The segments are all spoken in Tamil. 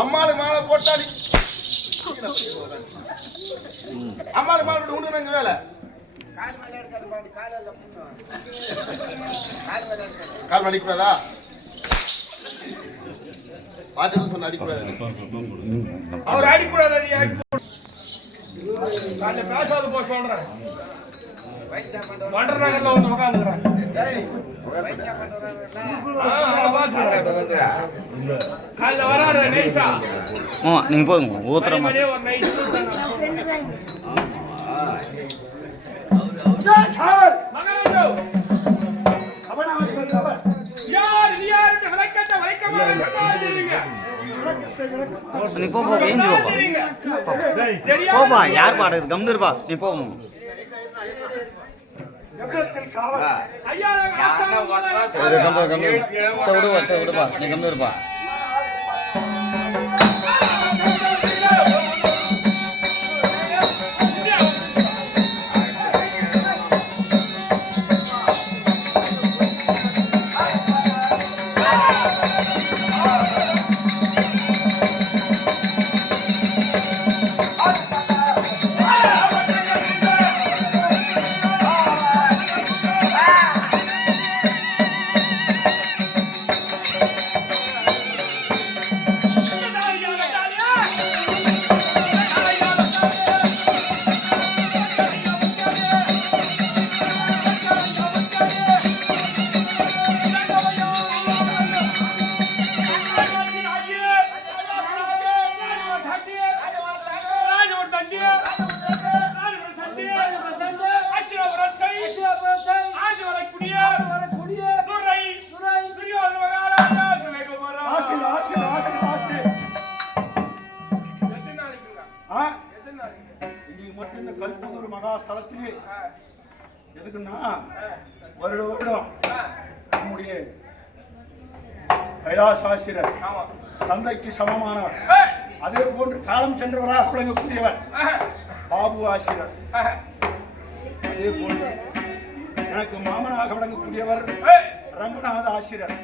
அம்மாளுக்கு மாலை போட்டாடி அம்மாளுக்கு மாலை போட்டு உண்டு எங்க வேலை கால் மடிக்கூடாதா பார்த்துட்டு சொன்ன அடிக்கூடாது. அவர் அடிக்கூடாது. நான் பேசாத போக சொல்றேன். மண்டநகர்ல வந்து உட்காந்துக்கிறேன். அதுல வராரு நைசா. நீங்க போதுங்க ஊத்துறமா ஒரு நைஸ் நீ போ போ ஏஞ்சி போப்பா யார் பாடுறது கம்னு இருப்பா நீ போ விடுப்பா நீ கம்னு இருப்பா ஸ்தலத்திலே எதுக்குன்னா வருடம் நம்முடைய கைலாசாசிரியர் தந்தைக்கு சமமானவர், அதே போன்று காலம் சென்றவராக விளங்கக்கூடியவர் பாபு ஆசிரியர், அதே போன்று எனக்கு மாமனாக விளங்கக்கூடியவர் ரங்கநாத ஆசிரியர்.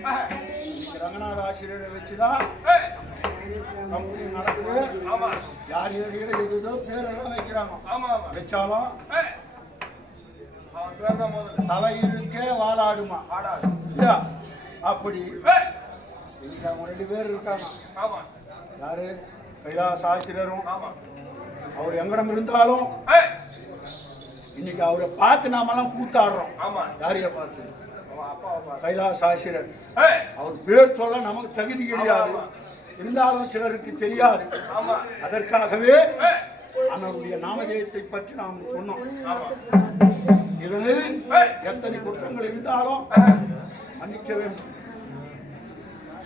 ரங்கநாத ஆசிரியரை வச்சுதான் கம்பெனி நடக்குது. யார் ஏறியோ எதுதோ பேரெல்லாம் வைக்கிறாங்க. வச்சாலும் தலை இருக்கே வாழாடுமா இல்லையா? அப்படி இன்னைக்கு அவங்க 2 பேர் இருக்காங்க. யாரு? கைலாச ஆசிரியரும். அவர் எங்கடம் இருந்தாலும் இன்னைக்கு அவரை பார்த்து நாமெல்லாம் கூத்தாடுறோம். யாரைய பார்த்து? கைலாச ஆசிரியர். அவர் பேர் சொல்ல நமக்கு தகுதி கிடையாது, இருந்தாலும் சிலருக்கு தெரியாது. அதற்காகவே அவருடைய நாமதேயத்தை பற்றி நாம் சொன்னோம். இதனில் எத்தனை குற்றங்கள் இருந்தாலும் மன்னிக்க வேண்டும்.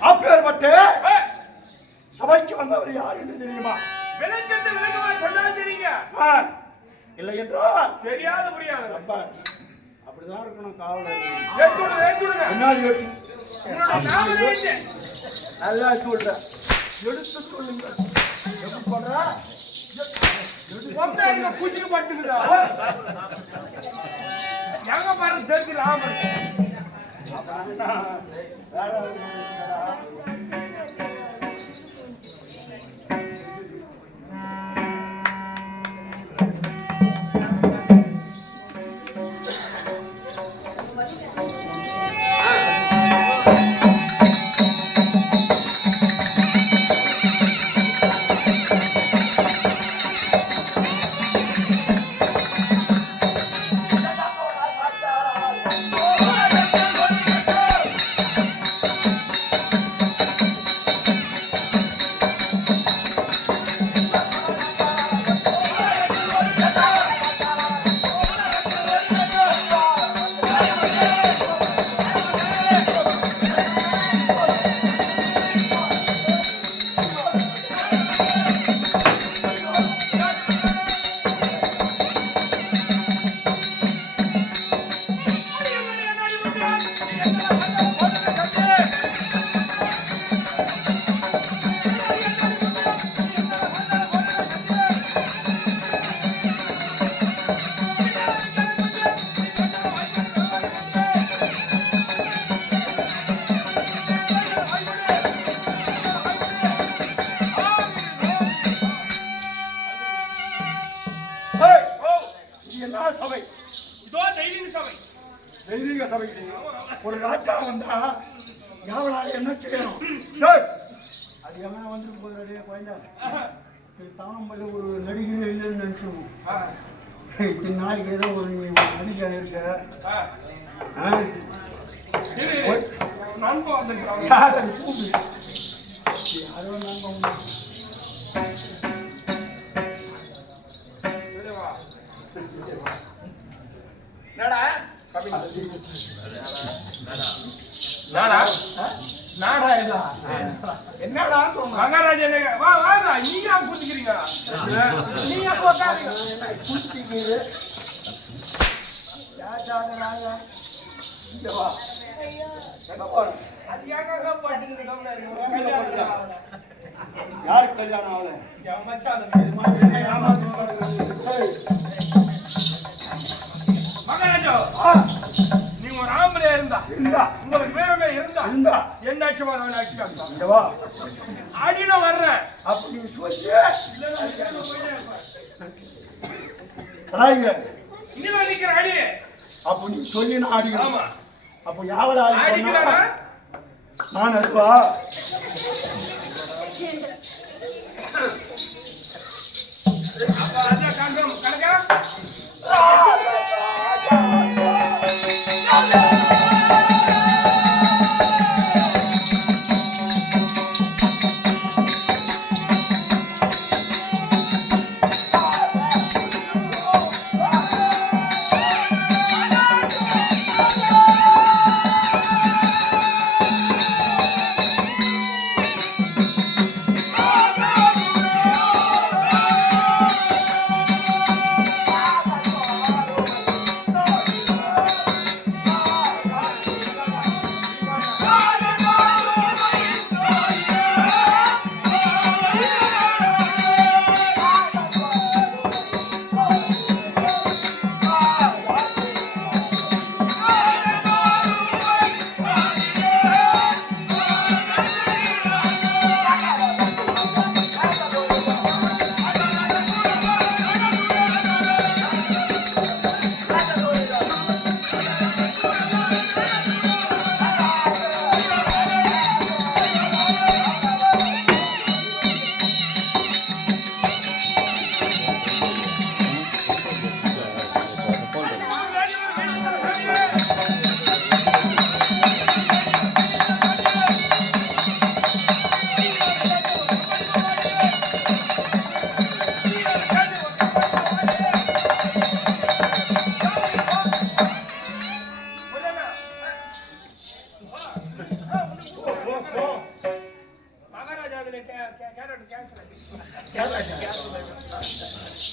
அப்பேற்பட்ட சபைக்கு வந்தவர் யார் என்று தெரியுமா? இல்லை என்றால் தெரியாத முடியாது. அப்படிதான் இருக்கணும். காவலர் நல்லா சொல்ற, எடுத்து சொல்லுங்க. பூச்சிக்கு பட்டுக்குதா எங்க பாரு தெரிஞ்சு தெய்வீக சபை. ஒரு ராஜா வந்தா யாவலால என்ன செய்யணும்? அது எங்கன்னா வந்துட்டு போதுடே குழந்தை. தானம்பள்ளி ஒரு நடிகர் இல்லைன்னு நினச்சோம். இத்தனை நாளைக்கு ஏதோ ஒரு நடிகை இருக்க. நண்பன் வந்துருக்காங்க. யார் அது கூப்பிடு? யாரோ நண்பன். என்னடா என்னடா மகாராஜா வா வாடா நீங்க புடிக்கிறீங்க. நீங்க போகாதீங்க. புடிச்சிக்கிது. ராஜா இங்க வா. அது யாரா பாட்டுக்கு கம்னா இருக்கு. யார் கல்யாணம் ஆகல? என் மச்சான் மகாராஜா நீங்க ஒரு ஆம்பளையா இருந்தா உங்களுக்கு வீரமே இருந்தா என்ன ஆட்சியமா ஆட்சிக்காங்க அடியில வர்றேன் அப்படி சொல்லி இன்னும் நிக்கிற அடி அப்ப நீ சொல்லி நான் அடிக்கிறேன். ஆமா அப்ப யாவல அடிக்கிறாரா நான் அடிப்பா. அப்ப அத கண்டம் கணக்கா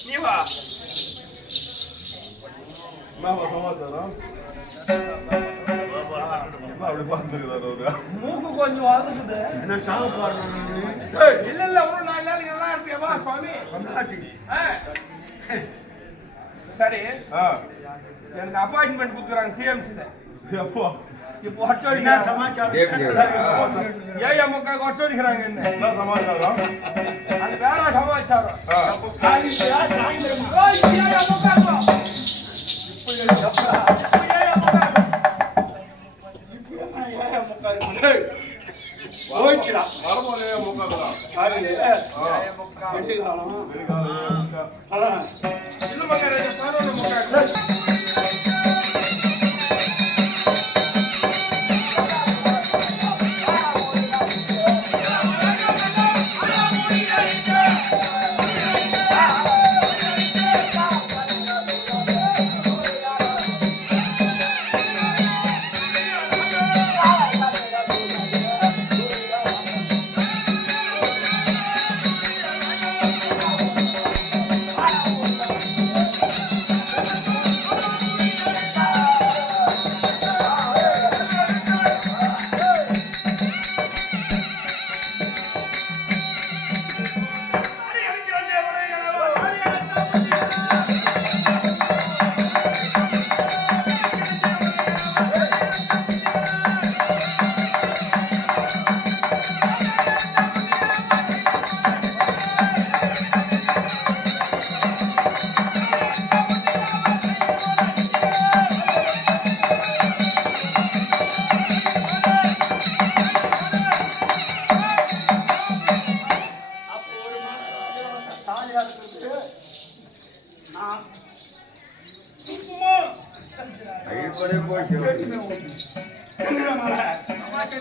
நீவா மூக்கு கொஞ்சம் வளர்ந்துக்குது. என்ன சாக போறேன் இல்ல இல்ல ஒரு 4 நாளைக்கு நல்லா இருப்பியவா சுவாமி. சரி எனக்கு அப்பாயின்மெண்ட் கொடுத்துறாங்க சிஎம்சில. இப்போ என்ன சமாச்சாரம்? ஏன் முக்கா கொச்சோடிக்கிறாங்க என்ன சமாச்சாரம் அது வேற சமாச்சாரம். போயிடுச்சுடா. வரமோனே முக்காதான் இன்னும் முக்கா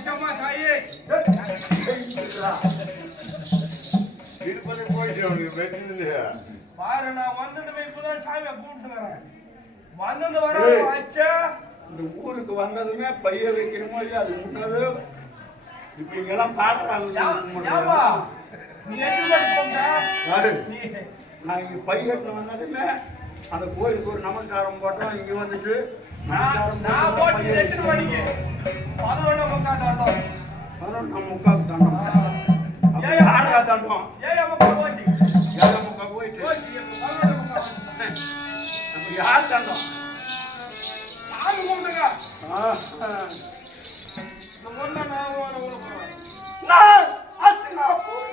விஷமா தாயே திருப்பதி போயிட்டு அவனுக்கு பிரச்சனை இல்லையா? பாரு நான் வந்ததுமே இப்பதான் சாமியை கும்பிட்டுக்கிறேன். வந்தது வர ஆச்சா இந்த ஊருக்கு வந்ததுமே பைய வைக்கிறோமோ இல்லையா அது முன்னாவே இப்ப இங்கெல்லாம் பாக்குறாங்க. ஏப்பா நீ எத்தனை மணிக்கு போங்க? யாரு நீ நான் இங்க பை கட்டின வந்ததுமே அந்த கோயிலுக்கு ஒரு நமஸ்காரம் போட்டோம். இங்க வந்துட்டு நமஸ்காரம் நான் போட்டு எத்தனை மணிக்கு? 11:45 தாண்டோம். நம்ம முக்காவுக்கு தாண்டோம். யாருக்கா தாண்டோம்? ஏப்பா போச்சு யாரை முக்கா போயிட்டு போச்சு 11:45 நம்ம யார் தாண்டோம்? சாமி கும்பிடுங்க. ஆ, இந்த ஒண்ணா நான் உள்ள போறேன். நான் அஸ்தினாபூர்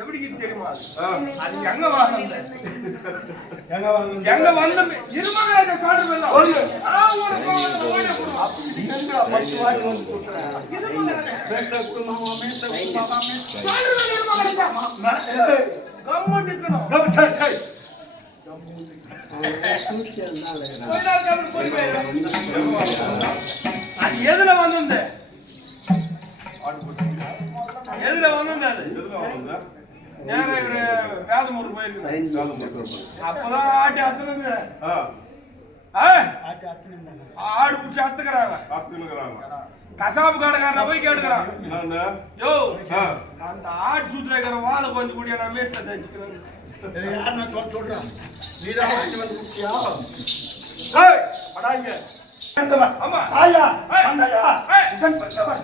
எப்படி தெரியுமா? அது எங்க வாங்க எங்க வாங்க எங்க வந்த இருமகராஜ காடு வெல்லம் ஓடி எங்க 10 வாட்டி வந்து சுத்துறேன். மேட்ட குடும்பமா மேட்ட குடும்பமா கவர்மெண்ட் இருக்கணும். அது எதுல வந்து எதுல வந்து நேரம் இவரு வேதமூர் போயிருக்கு. அப்பதான் ஆட்டி அத்துனுங்க ஆடு பிடிச்சி அத்துக்கிறாங்க. கசாப்பு கடைக்காரன போய் கேட்டுக்கிறான். யோ அந்த ஆடு சுத்துல இருக்கிற வாழை கொஞ்சம் கூடிய நான் மேட்ட தச்சுக்கிறேன். யாருன்னா சொல்றேன் நீதான் வாங்கி வந்து குட்டியா அடாங்க ஆமா ஆயா அண்ணையா இதன் பந்தவன்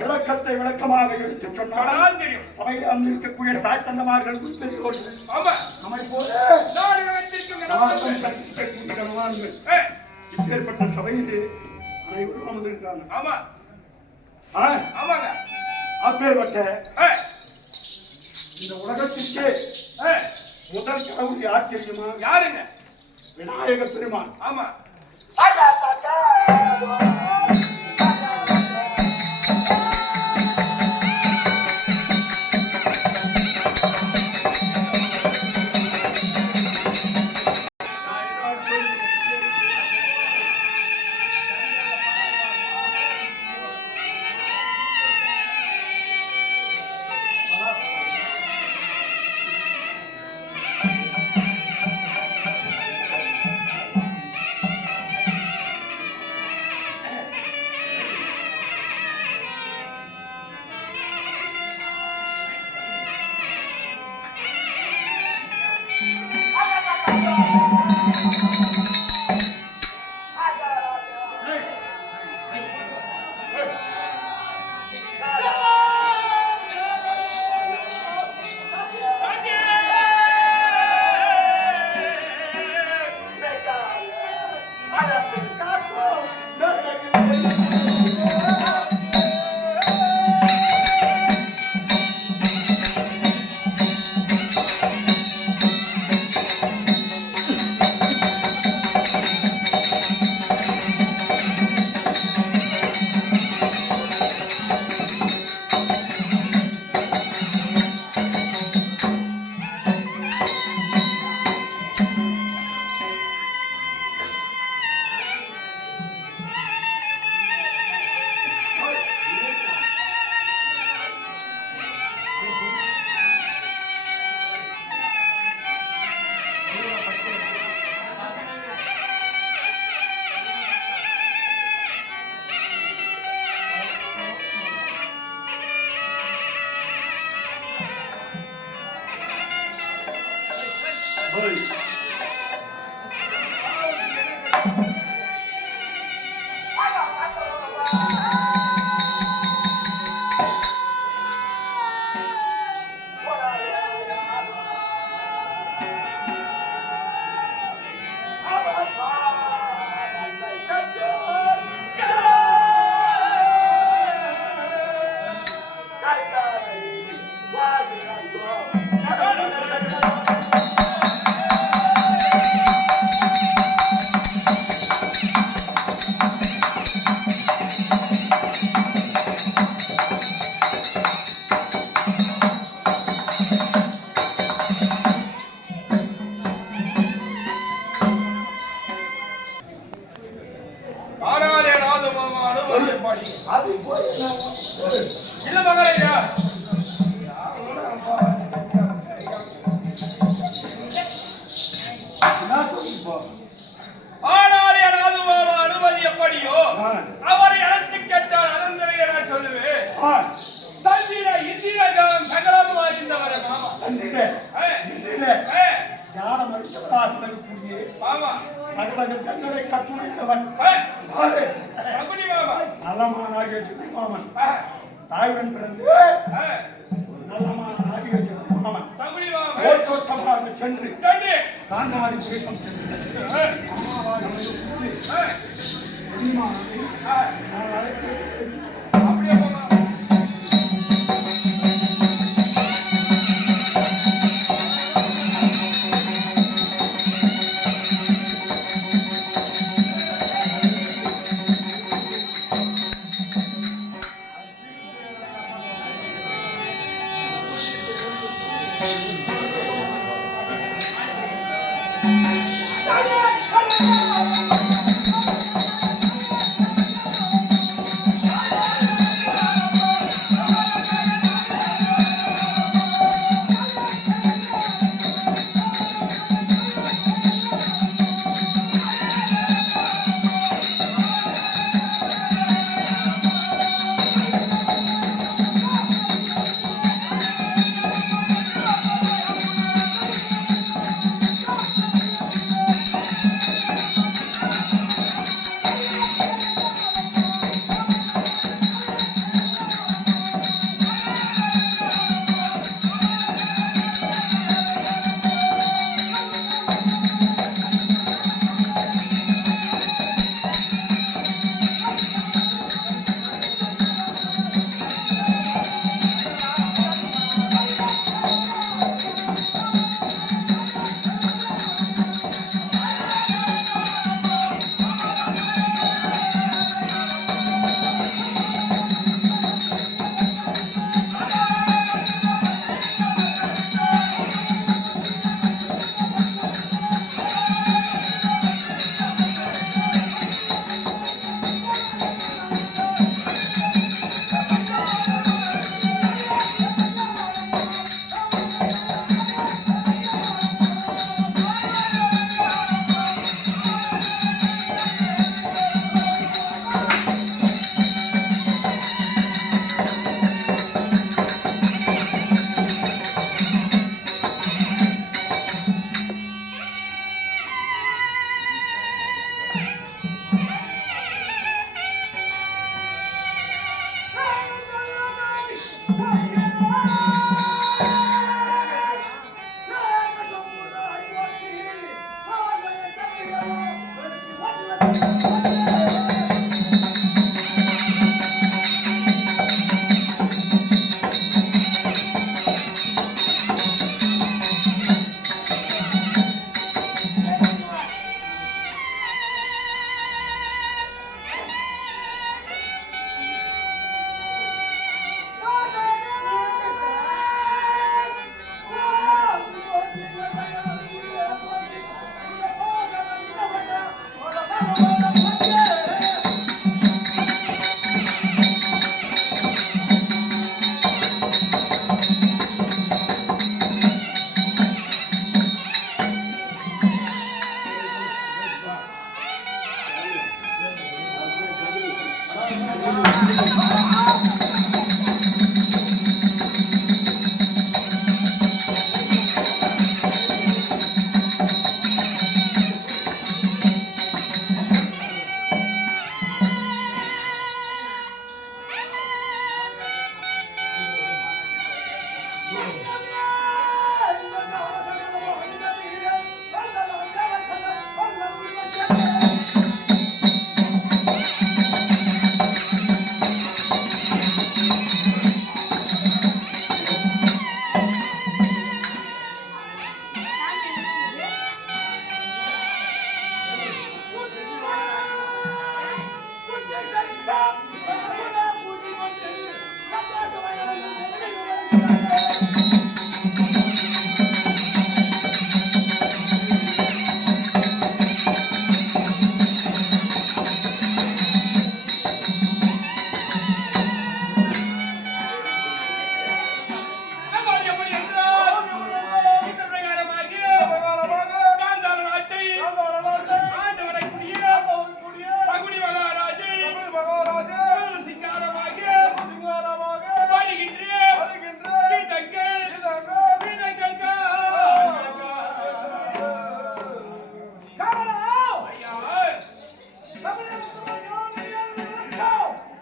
விளக்கத்தை விளக்கமாக எடுத்து சொன்னால் தெரியும். சபையில் அங்கிருக்கக்கூடிய தாய் தந்தமார்கள் நம்மை போல இப்பேற்பட்ட சபையிலே அனைவரும் அமர்ந்திருக்காங்க. அப்பேற்பட்ட இந்த உலகத்திற்கே முதல் கடவுள் யார் தெரியுமா? யாருங்க? விநாயக பெருமான். ஆமா ஆனாலே நாது மாமா அனுமதி பாடி அது போய் இல்ல மகளையா ஆனாலே நாது மாமா அனுமதி எப்படியோ அவரை அழைத்து கேட்டால் அனந்தரைய நான் சொல்லுவேன் தந்திர இந்திரகம் சகலம் வாய்ந்தவர மாமா தந்திர ஞானம் அறிந்தவராக இருக்கக்கூடிய மாமா சகல கங்களை கற்றுணைத்தவன் அங்குடி மாமா நல்லமானாகிய ஜெகி மாமன் தாயுடன் பிறந்து நல்லமானாகிய ஜெகி மாமன் அங்குடி மாமா போர்த்தோட்டமாக சென்று காந்தாரி தேசம் சென்று அம்மாவாக அப்படியே மாமா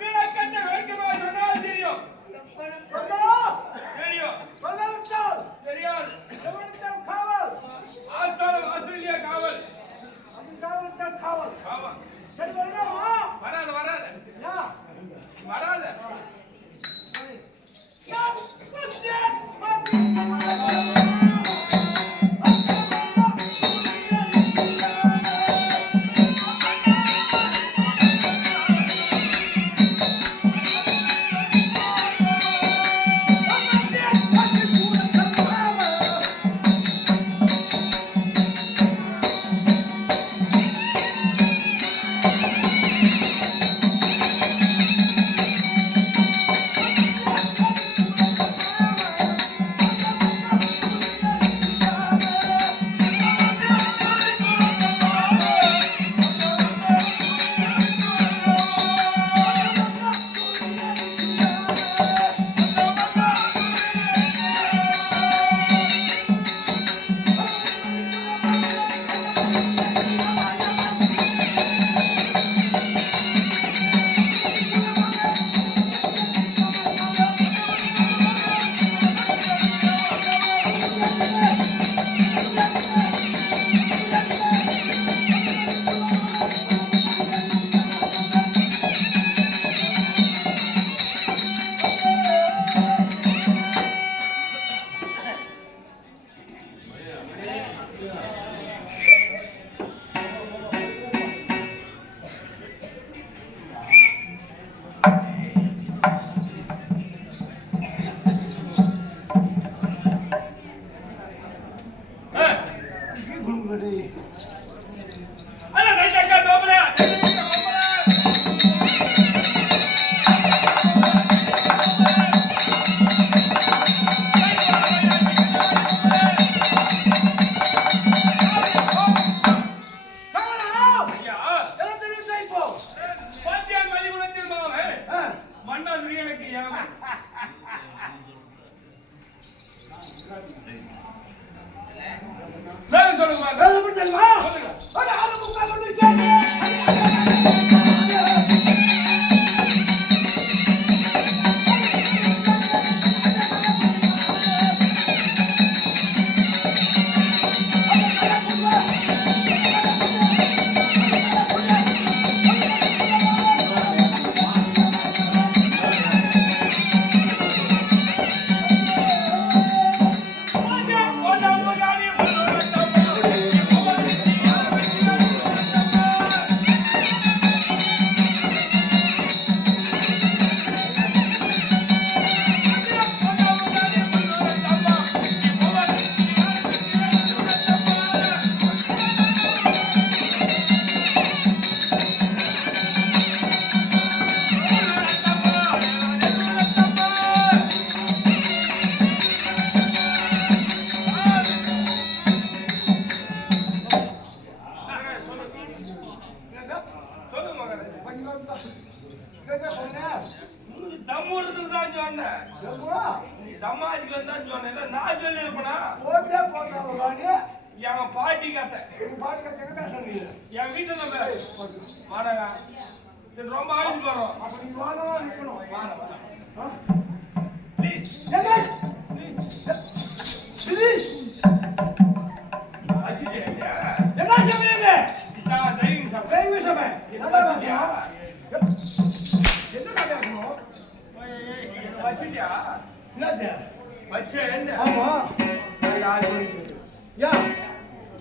விளக்கத்தை வைக்கமா சொன்னால் தெரியும். தெரியாது. ஆஸ்தானம் ஆஸ்திரேலியா காவல். காவல். வராது வராது.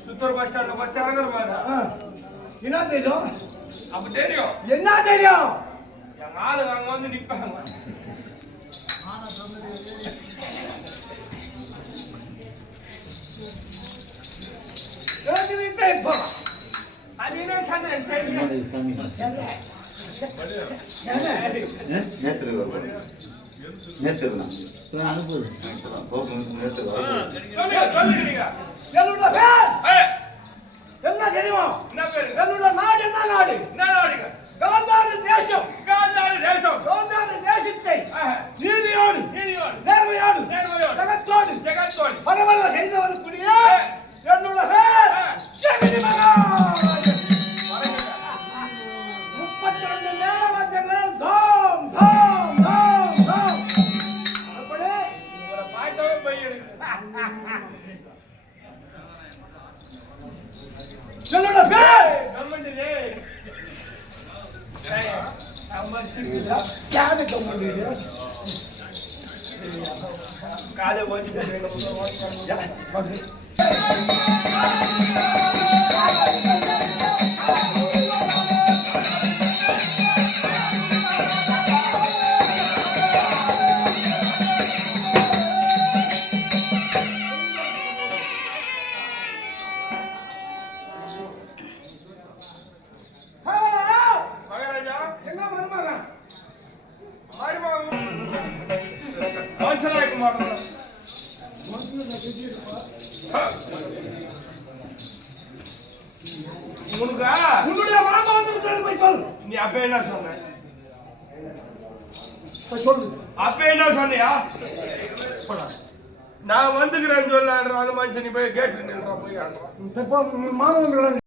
சுத்தூர் பஸ் ஸ்டாண்ட்ல பஸ் இறங்குற மாதிரி என்ன தெரியும்? அப்ப தெரியும். என்ன தெரியும்? எங்க ஆளு அங்க வந்து நிப்பாங்க. அது என்ன சண்டை என்ன தெரியுமா? என்னோட நாடு என்ன நாடு? காந்தாரி தேசம். காந்தாரி தேசத்தை நீதியோடு நேர்மையோடு ஜகத்தோடு பரவல செய்தவருக்குரிய என்னோட பேர் ஜெகதி மகாராஜ். என்னோட பேர் காலை வந்து நீ அப்ப என்ன சொன்ன? அப்ப என்ன சொன்னியா? நான் வந்துக்கிறேன்னு சொல்ல அந்த மனுஷன் நீ போய் கேட்டு நின்றான் போய் மாணவர்கள்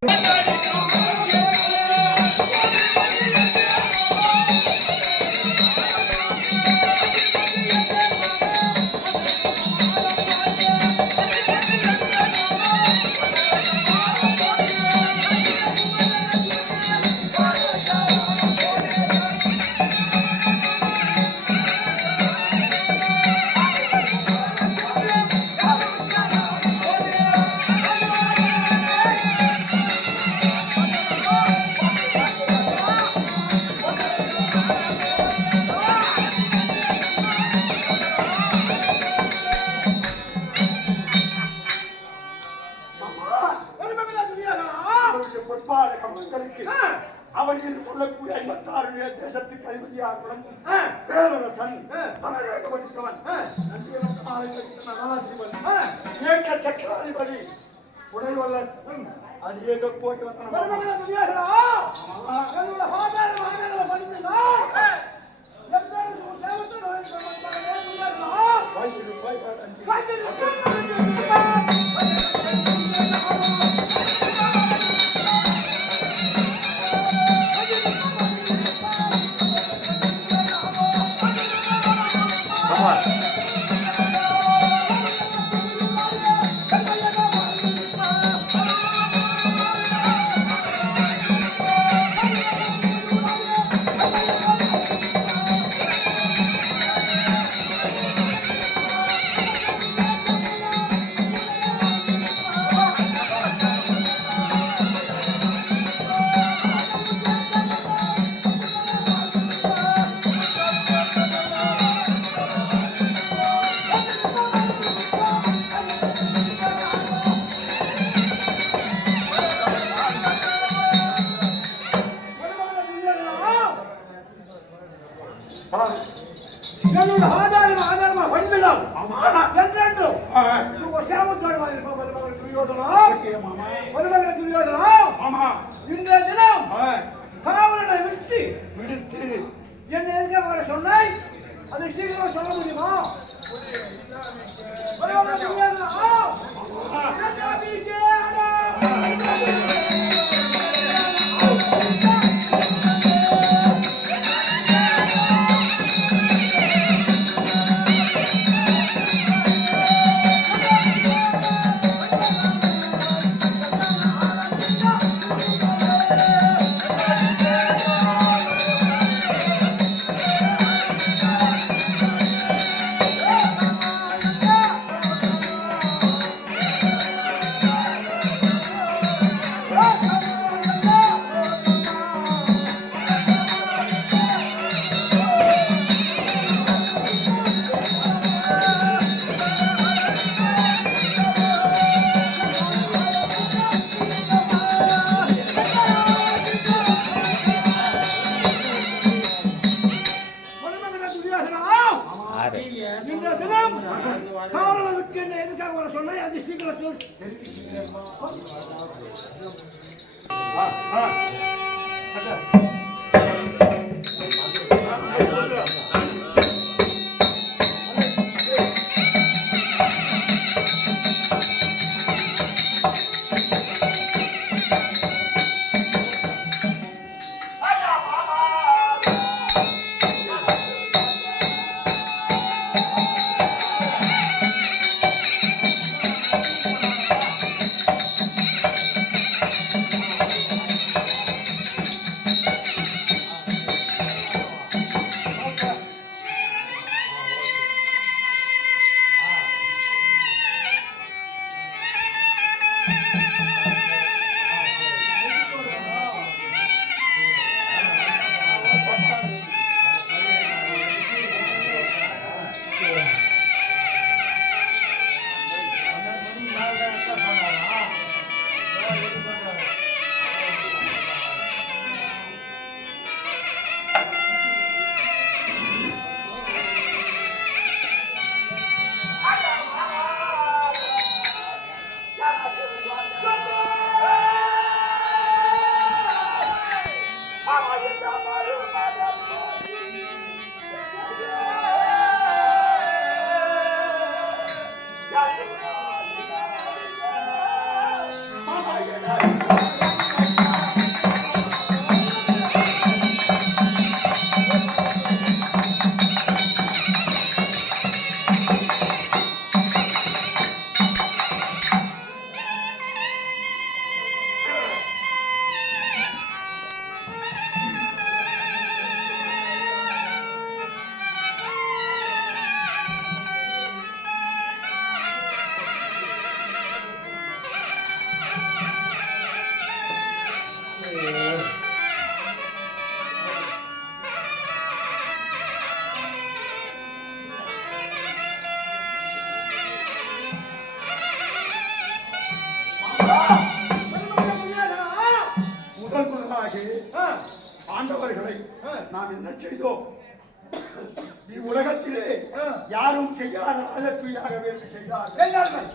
அவர்கள் சொல்லக்கூடிய 56 தேசத்துக்கு அதிபதியாகவும் பேரரசன் சக்கராதிபதி உடைவல்லன் அதிக போய் விடுத்து என்ன எதுக்கு சொன்னாய் அதை சீக்கிரம் சொல்ல முடியுமா? அவர்களை நாம் என்ன செய்தோம்? உலகத்திலே யாரும் செய்யாத ராஜத்துயாக வேண்டி செய்தார்கள்.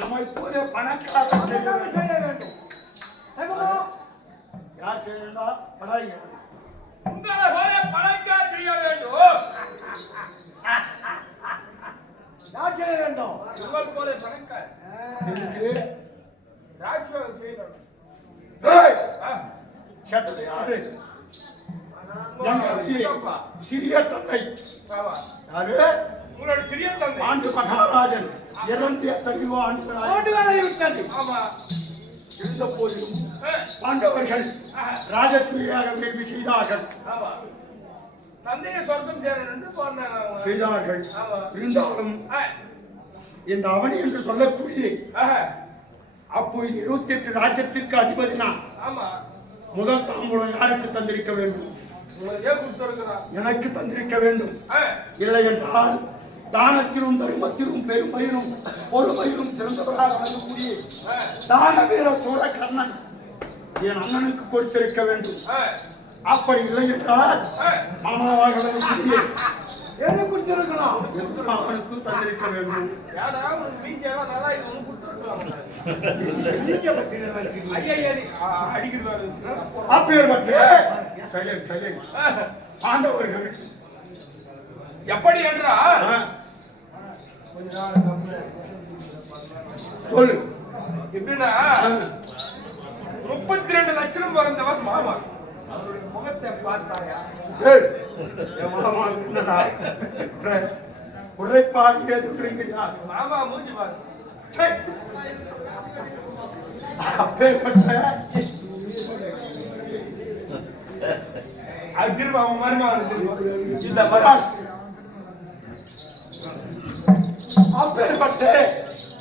நம்மை போல பணக்காரர் செய்ய வேண்டும். யார் செய்ய வேண்டாம்? படாதீங்க. உங்களை போல பணக்கார செய்ய வேண்டும். யார் செய்ய வேண்டும்? உங்களை போல பணக்கார ராஜ்யம் செய்யணும். யாரு? சிறிய தந்தை. உங்களோட சிறிய தந்தை ஆண்டு மகாராஜன் 200 ஆண்டுகளாக இருந்த போதிலும் பாண்டவர்கள் ராஜத்துறையாக வேள்வி செய்தார்கள். தந்தையை சொர்க்கம் செய்தார்கள். இருந்தாலும் இந்த அவனி என்று சொல்லக்கூடிய அப்போது 28 ராஜ்யத்திற்கு அதிபதி நான். முதல் தாம்பூலம் யாருக்கு தந்திருக்க வேண்டும்? எனக்கு தந்திருக்க வேண்டும். இல்லை என்றால் தானத்திலும் தர்மத்திலும் பெருமையிலும் பொறுமையிலும் சிறந்தவராக வரக்கூடிய தான வீர சூரகர்ணன் என் அண்ணனுக்கு கொடுத்திருக்க வேண்டும். அப்படி இல்லை என்றால் மாமாவாக வரக்கூடிய என்ன கொடுத்திருக்கலாம்? அவனுக்கு தந்திருக்க வேண்டும். அப்பேற்பட்ட ஆண்டவர்கள் எப்படி என்றா சொல்லு. எப்படின்னா 32 லட்சம் பிறந்தவர் மாமா. அவருடைய முகத்தை பார்த்தாயா? உரைப்பாடியே சொல்றீங்க. மாமா மூஞ்சி பாரு. அது திரும்ப அவன் அப்பேற்பட்ட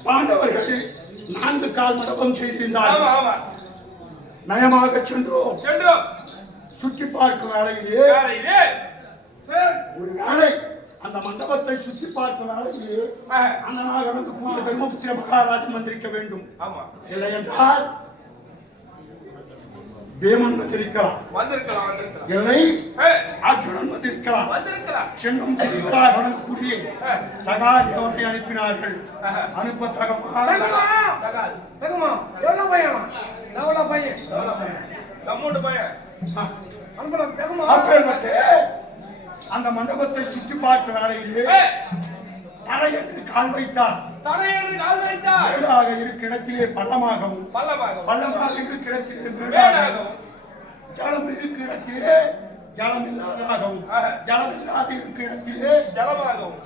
பாண்டவர்கள் 4 கால் மண்டபம் செய்திருந்தார்கள். நயமாக சென்றோம். சுற்றி பார்க்கும் வேளையிலே ஒரு வேளை அந்த மண்டபத்தை சுற்றி பார்க்கும் வேளையிலே அண்ணனாக கூடிய தர்மபுத்திர மகாராஜன் வந்திருக்க வேண்டும். இல்லை என்றால் பீமன் வந்திருக்கலாம், இல்லை அர்ஜுனன் வந்திருக்கலாம். சின்னம் தெளிவராக வணங்கக்கூடிய சகாதேவனை அனுப்பினார்கள். அனுப்ப அந்த மண்டபத்தை சுற்றி பார்க்க வேலையிலே தரையென்று கால் வைத்தார். மேலாக இருக்கிற இடத்திலே பள்ளமாகவும் பள்ளமாக இருக்கிற இடத்திலே மேடாகவும் ஜலம் இருக்கிற இடத்திலே ஜலம் இல்லாததாகவும் ஜலம் இல்லாத இருக்கிற இடத்திலே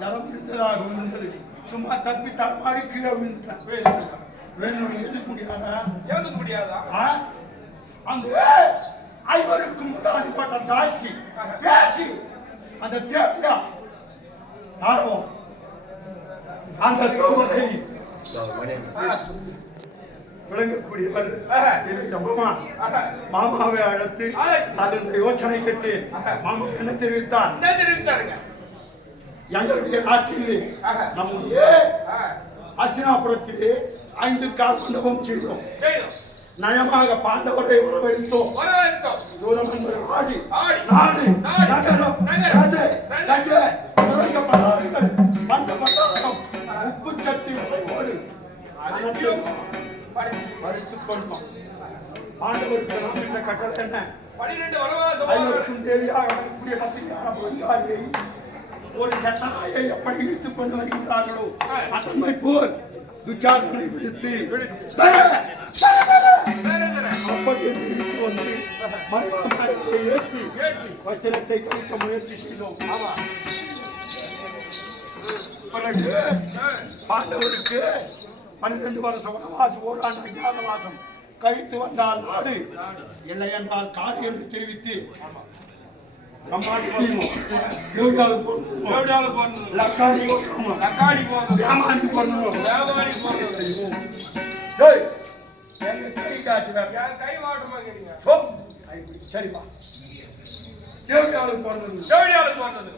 ஜலம் இருந்ததாகவும் இருந்தது. சும்மா தப்பி தடமாடி கீழே விழுந்துட்டான். எழுத முடியாதா? அங்கு 5 முதலாளிப்பட்ட தாசி பேசி அந்த தேவையா யாரோ அந்த திரௌபதி விளங்கக்கூடியவர் மாமாவை அழைத்து தகுந்த யோசனை கேட்டு மாமா என்ன தெரிவித்தார்? எங்களுடைய நாட்டிலே நம்முடைய அஸ்தினாபுரத்திலே 5 கால் மண்டபம் செய்தோம். நயமாக பாண்டவரை வரவழைத்தோம். ஆடி நாடு நகரம் வந்த பண்டாரம் உப்பு சட்டி உடைவோடு படித்துக் கொள்வோம். பாண்டவருக்கு நாம் இந்த கட்டளை என்ன? 12 தேவியாக வரக்கூடிய கத்திரியை ஒரு சட்டாயை எப்படி இழுத்துக் கொண்டு வருகிறார்களோ அதனை போல் துச்சாதனை விடுத்து அப்படி இழுத்து வந்து மணிமாமலை ஏற்றி வஸ்திரத்தை கழிக்க முயற்சி செய்தோம். பிறகு பாண்டவருக்கு 12 வருஷம் வனவாசம், ஓராண்டு அஞ்ஞாதவாசம் கழித்து வந்தால் நாடு, இல்லை என்றால் காடு என்று தெரிவித்து கம்மாடி போடணும், தேவடியாவுக்கு போடணும், லக்காடி போடணும், வியாமாரி போடணும். சரிப்பா, தேவடியாவுக்கு போடணும்,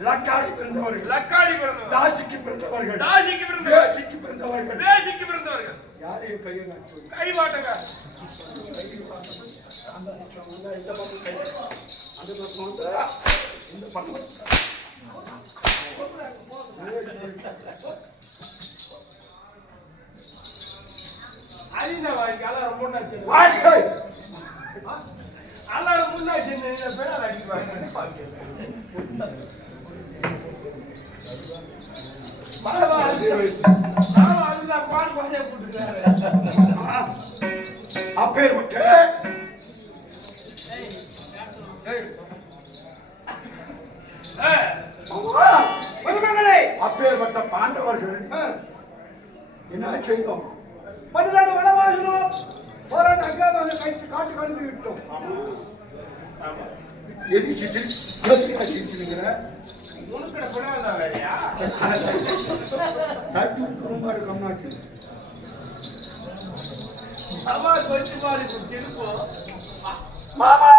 லக்காடி பிறந்தவர்கள், தாசிக்கு பிறந்தவர்கள், தேசிக்கு பிறந்தவர்கள், யாரையும் கையை காட்டு கை மாட்டுங்க. அந்த பக்கம் வந்தா இந்த பக்கம் கை, அந்த பக்கம் வந்தா இந்த பக்கம். அரினா வாங்கி எல்லாரும் முன்னாடி வாழ்க்கை எல்லாரும் முன்னாடி பேர் அடிப்பாங்க. அப்பேற்பட்ட அப்பேற்பட்ட பாண்டவர்கள் என்ன செய்தோம்? 12 வனவாசலும் போராட்ட அஞ்சாவது கைத்து காட்டு கழுவி விட்டோம். எது சிரிச்சுங்கிற உனக்கு பின்னால வேலையா தட்டு குறும்பாடு கம்மாச்சு சவா கொஞ்ச மாதிரி திருப்போம். மாமா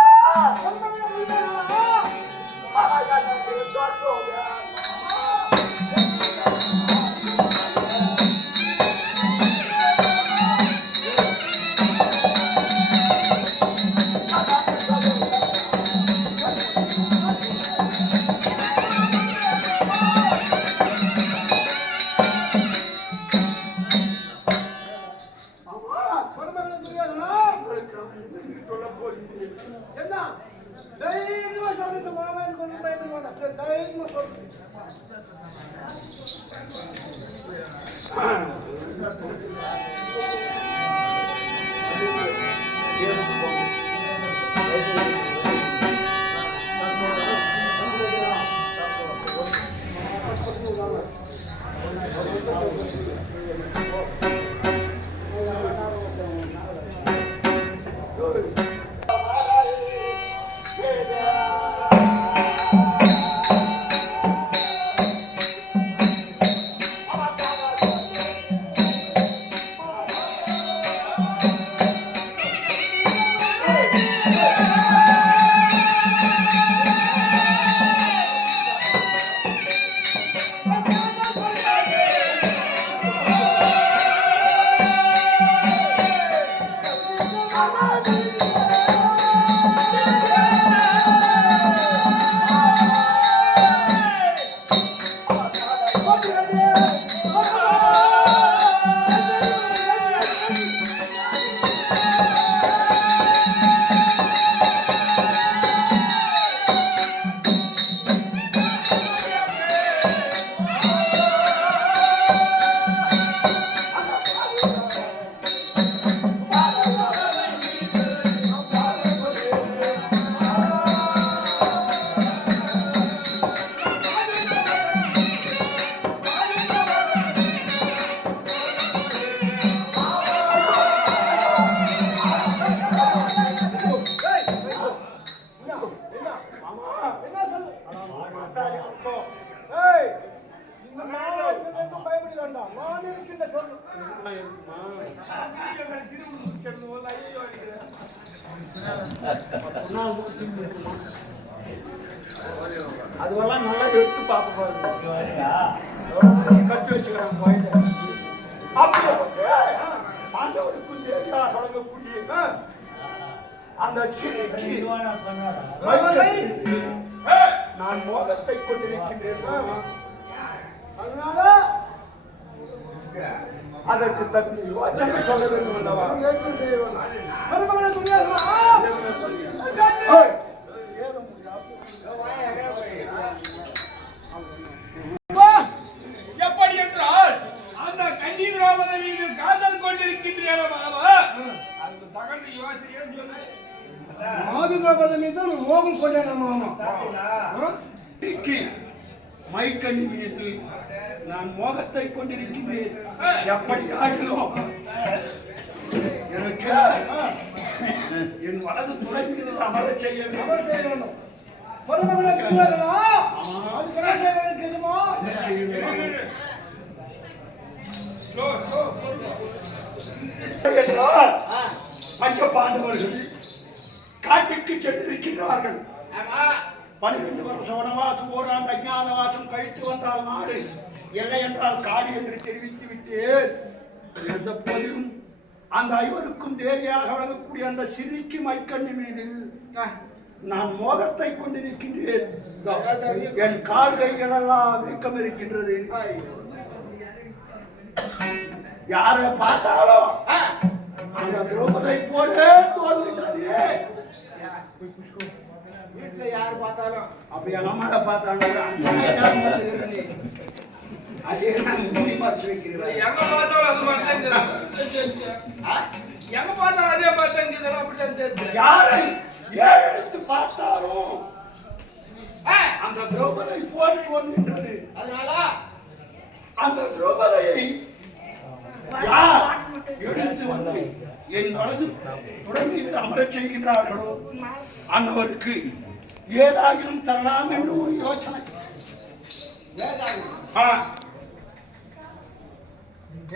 அதுவெல்லாம் நல்லா எடுத்து பார்ப்போம். கட்டி வச்சுக்கிறாங்க தொடங்கக்கூடிய அந்த சிறுக்கி நான் மோகத்தை கொண்டிருக்கின்றேன். அதனால அதற்கு தகுந்த யோசனை சொல்ல வேண்டும் அல்லவா? எப்படி என்றால் அந்த கண்ணீராமத மீது காதல் கொண்டிருக்கின்றன அதுக்கு தகுந்த யோசனையே சொல்லு. மாதுகாபத மீது மோகம் கொண்டாடணும். மைக்கணி மீது நான் மோகத்தை கொண்டிருக்கின்றேன். எப்படி ஆகிடும் எனக்கு என் வலது துணை மீது அமர செய்ய வேண்டும். பாண்டவர்கள் காட்டுக்கு சென்றிருக்கின்றார்கள். 12 வருஷம் வனவாசம், ஓராண்டு அஞ்ஞாத வாசம் கழித்து வந்தால் நாடு, இல்லை என்றால் காடு என்று தெரிவித்து விட்டு எந்த போதிலும் அந்த ஐவருக்கும் தேவியாக வழங்கக்கூடிய அந்த சிரிக்கு மைக்கண்ணி மீது நான் மோகத்தை கொண்டிருக்கின்றேன். என் கால் கைகளெல்லாம் வீக்கம் இருக்கின்றது. யாரை பார்த்தாலும் அந்த திரௌபதை போல தோல்கின்றது. வீட்டுல யாரு பார்த்தாலும் அப்ப என் அம்மாவை பார்த்தாங்க அதே நான் மறைச்சு வைக்கிறேன். எங்க பார்த்தாலும் அது மாதிரி எங்க பார்த்தாலும் அதே மாதிரி யாரை ஏன் எடுத்து பார்த்தாலும் அந்த திரௌபதை போல் தோன்கின்றது. அதனால அந்த திரௌபதியை யார் எடுத்து வந்து என் வலது உடம்பில் அமரச் செய்கின்றார்களோ அன்னவருக்கு ஏதாகிலும் தரலாம் என்று ஒரு யோசனை.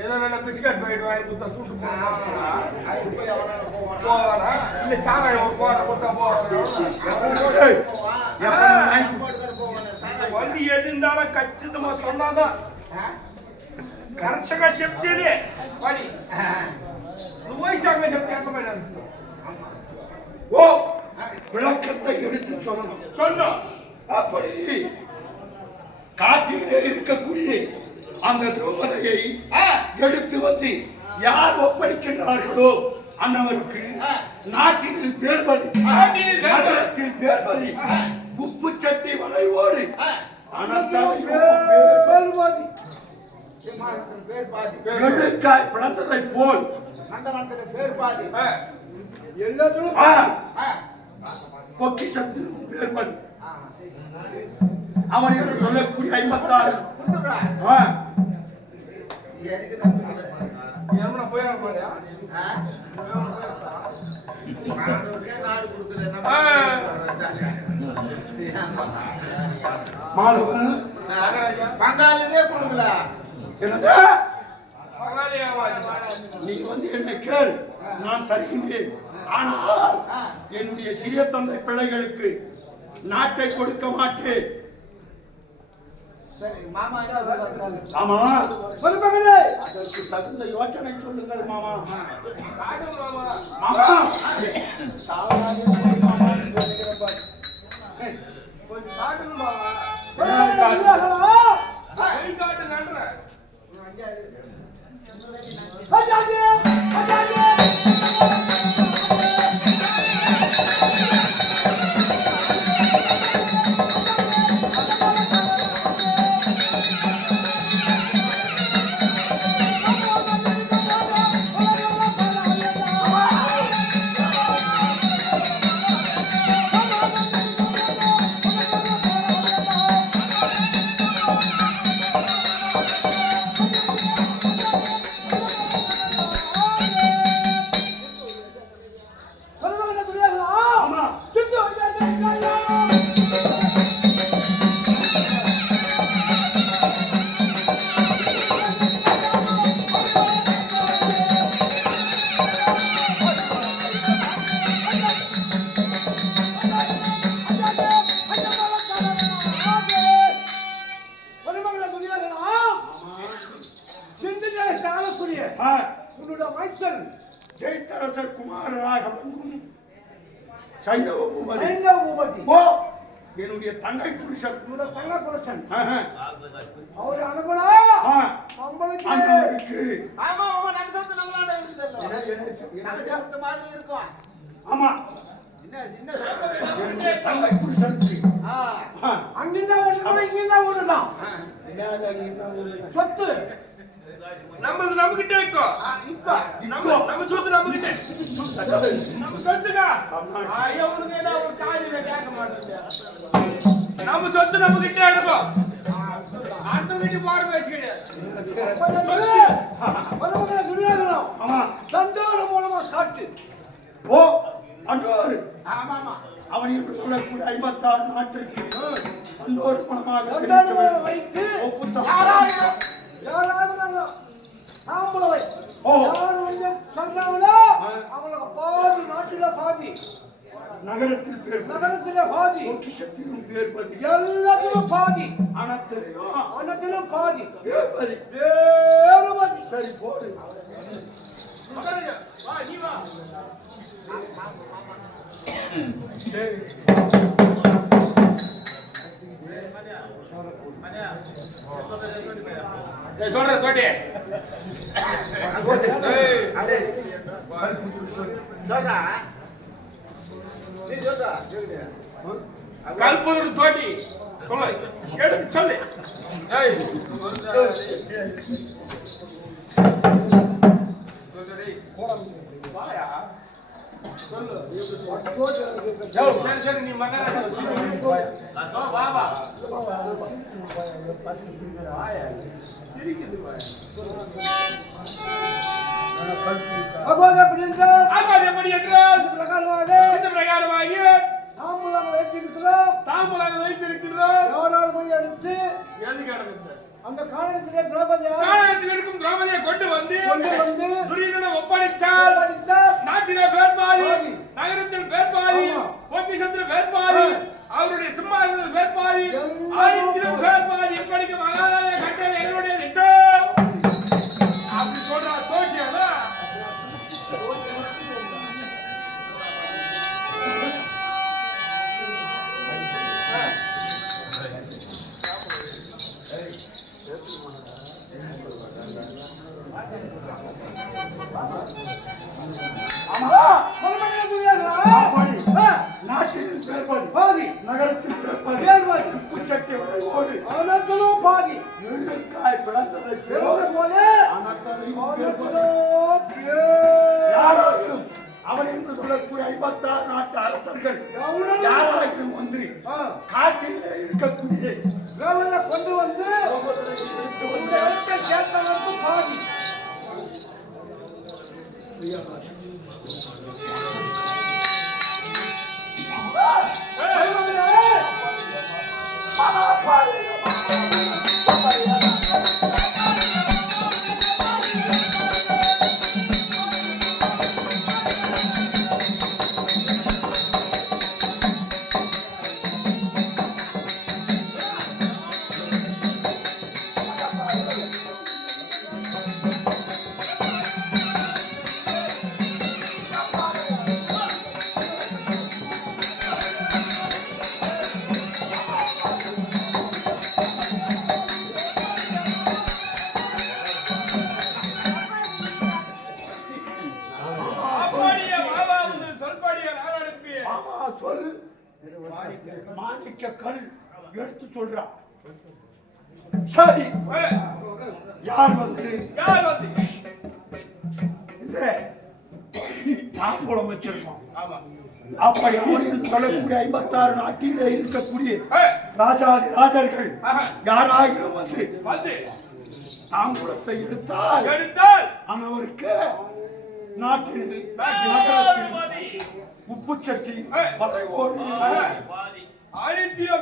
ஏதோ நல்ல பிஸ்கட் போயிட்டு வாங்கி கொடுத்தா சூட்டு போவானா இல்ல சாராயம் போற கொடுத்தா வண்டி எது இருந்தாலும் கச்சிதமா சொன்னாதான் கரெக்டா செப்டே வண்டி வயசாக செப்டே ஓ விளக்கத்தை எடுத்து சொல்லணும். சொன்னோம் அப்படி காட்டிலே இருக்கக்கூடிய அந்த திரௌபதியை எடுத்து வந்து யார் ஒப்படைக்கின்றார்களோ அன்னவருக்கு நாட்டில் பேர்பதி நகரத்தில் பேர்பதி உப்பு சட்டி வளைவோடு எள்ளுக்காய் பிளந்ததை போல் பொக்கிஷத்திலும் பேர்பதி அவன் என்று சொல்லக்கூடிய 56 மாணவன் பங்காளியே கொடுக்கல. என்னது நீ வந்து என்னை கேள், நான் தருகின்றேன். ஆனால் என்னுடைய சிறிய தந்தை பிள்ளைகளுக்கு நாட்டை கொடுக்க மாட்டேன். ஆமா அதற்கு தகுந்த யோசனை சொல்லுங்கள் மாமா. ஜெயித்தரசர் குமாரராக வழங்கும் சைந்தவ பூபதி என்னுடைய தங்கை புருஷன் தங்க புருஷன் அவர் அனுபவா அண்ணவருக்கு ஆமா தங்கை புருஷனுக்கு அங்கிருந்தா ஒண்ணு இங்கிருந்தா ஒண்ணுதான் சொத்து நம்ம கிட்ட இருக்கோ நம்ம சொத்து நம்ம கிட்ட நம்ம சொத்துக்கா ஐயா உனக்கு ஏதாவது ஒரு காரியமே கேட்க மாட்டேங்க. நம்ம சொத்து நம்ம கிட்ட இருக்கோ அடுத்த வீட்டு பாரு வச்சுக்கிட்டு தண்டோர மூலமா காட்டு. ஓ அண்டோர் அவன் என்று சொல்லக்கூடிய 56 நாட்டிற்கு அண்டோர் மூலமாக வைத்து நகரத்தில் பேர் நகரத்திலே பாதி, பொக்கிஷத்திலும் பேர் பதி, எல்லாத்திலும் பாதி, அனத்திலும் பாதி, பேர் பதி. பேருபதி. சரி போடு. மகாராஜா வா நீ வா. சரி. சொல்றேன் சொல்லி கல்பூர் தோட்டி சொல்லு எடுத்து சொல்லு. சரி நீ பகவான் எப்படி என்றால் எப்படி என்றால் இந்த பிரகாரமாக தாம்பூலாக வைத்திருக்கிறோம். யாரால் போய் எடுத்து அந்த காலத்திலே காலத்தில் இருக்கும் திரௌபதியை கொண்டு வந்து துரியனுடன் ஒப்படைத்தால் நாட்டிலே பேர்பாதி, நகரத்தில் பேர்பாதி, பொக்கிஷத்தில் பேர்பாதி, அவருடைய சிம்மாசனத்தில் பேர்பாதி, ஆதித்திலும் பேர்பாதி. இப்படிக்கு மகாராஜா கட்டளை எங்களுடைய திட்டம். அப்படி சொல்றா தோற்றியாதா? நாட்டில் பேர் பதி, பாதி, நகரத்தில் பேர் பதி, உப்புச்சட்டி ஓடு, அனத்திலும் பாதி, நெல்லுக்காய் பிளந்ததை பிறந்த போல அனத்தலையும் பேர் பதி. அனத்திலும் யாராகிலும் அவன் என்று சொல்லக்கூடிய 56 நாட்டு அரசர்கள் யாராகிலும் வந்து காட்டிலே இருக்கக்கூடிய கொண்டு வந்து கேட்டவருக்கு பாதி. சொல்லு. மாணிக்க கல் எடுத்து சொல்றான். சரி, யார் வந்து இந்த தாம்பூலம் வச்சிருக்கோம். அப்படி அவர்கள் சொல்லக்கூடிய 56 நாட்டிலே இருக்கக்கூடிய ராஜாதி ராஜர்கள் யாராகிலும் வந்து தாம்பூலத்தை எடுத்தால் அவருக்கு நாட்டில் நகரத்தில் உப்புச்சட்டி பதை ஓடி ஆதித்ய